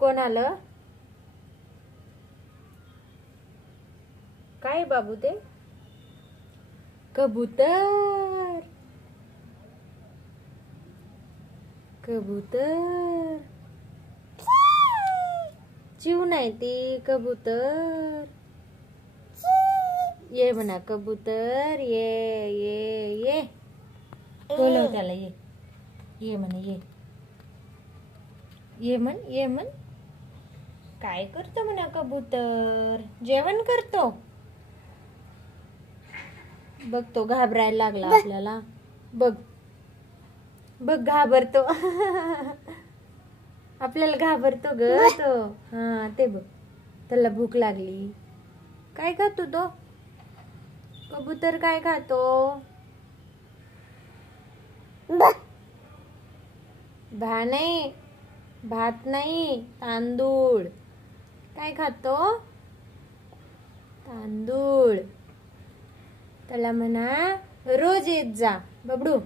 कोण आलं? काय बाबू ते? कबूतर. कबूतर. चिव नाही ती कबूतर. ये म्हणा कबूतर ये ये ये. बोलव त्याला ये. ये म्हण ये. ये म्हण. काय करतो म्हणा कबूतर? जेवण करतो. बघ तो घाबरायला लागला आपल्याला. बघ बघ घाबरतो. आपल्याला घाबरतो ग तो. हा ते बघ त्याला भूक लागली. काय खातो तो? कबूतर काय खातो? भात नाही तांदूळ. काय खातो? तांदूळ. त्याला म्हणा रोज येत जा बबडू.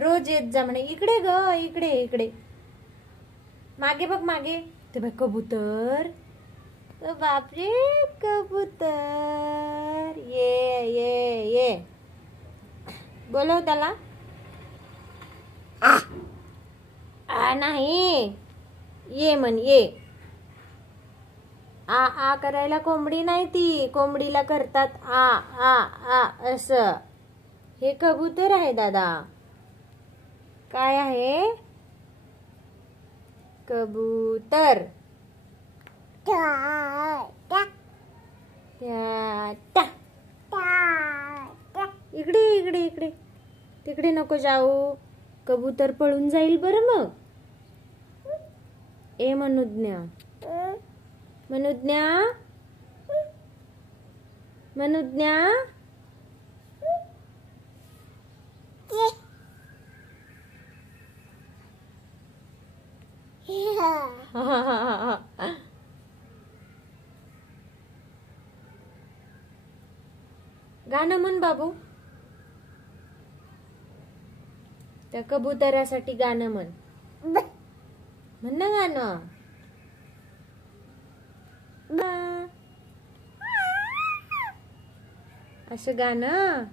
रोज येत जा म्हणे. इकडे ग इकडे इकडे. मागे बघ मागे. ते बघ कबूतर. बापरे कबूतर. ये ये ये. बोलव त्याला. नाही ये म्हण ये. आ करायला कोंबडी नाही ती. कोंबडीला करतात आ आ आ असं. हे कबूतर आहे दादा. काय आहे? कबूतर. इकडे इकडे इकडे. तिकडे नको जाऊ. कबूतर पळून जाईल बरं मग. ए मनुज्ञा. मनुज्ञा. मनुज्ञा. गाणं म्हण बाबू. त्या कबुतरासाठी गाणं म्हण. म्हण ना गाणं. असं गाणं.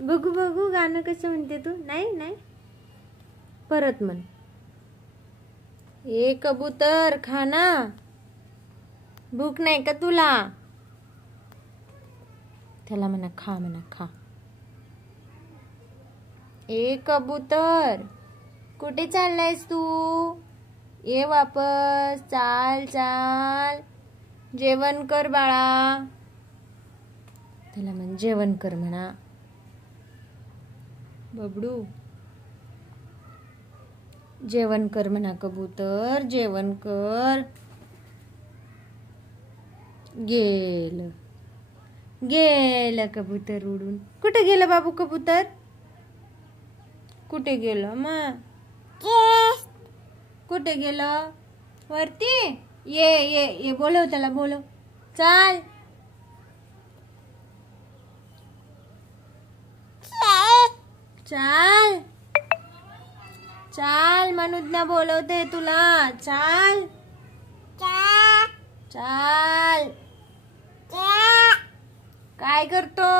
बघू बघू गाणं कसं म्हणते तू. नाही नाही परत म्हण. ए कबूतर खाना. भूक नाही का तुला? त्याला म्हणा खा म्हणा खा. ए कबूतर कुठे चाललायस तू? ये वापस. चाल चाल. जेवण कर बाळा. त्याला म्हण जेवण कर म्हणा. बबडू जेवण कर म्हणा कबूतर. जेवण कर. गेलं गेलं कबूतर उडून. कुठे गेलं बाबू कबूतर? कुठे गेलं मग? कुठे गेलं? वरती. ये ये ये. बोलव त्याला बोलव. चाल. चाल चाल. मनुज्ञा बोलवते तुला. चाल चाल. काय करतो?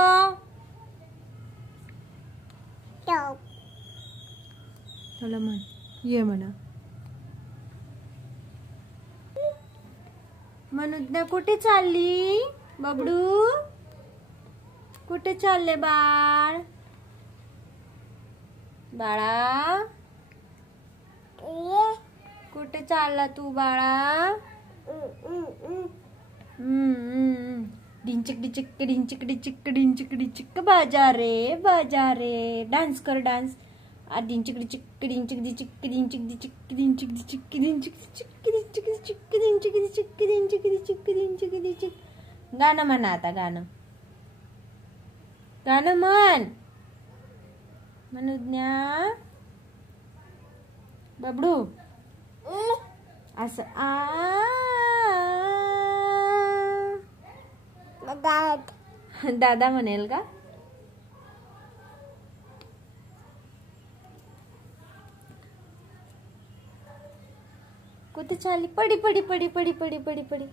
त्याला म्हण ये म्हणा. मनुज्ञा कुठे चालली? बबडू कुठे चालले बाळ? बाळा कुठे चालला तू बाळा? डिंचिक डिचिक डिंचिक डिचिक डिंचिक डिचिक. बाजा रे डान्स कर डान्स. डिंचिक डिचिक डिंचिक डिचिक डिंचिक डिचिक डिंचिक डिचिक डिंचिक डिचिक डिंचिक डिचिक डिंचिक डिचिक डिंचिक डिचिक डिंचिक डिचिक. गाणं म्हणा आता. गाणं गाणं म्हण. मनुज्ञा. बबडू असं दादा म्हणेल का? कुठे चालली? पडी पडी पडी पडी पडी पडी पडी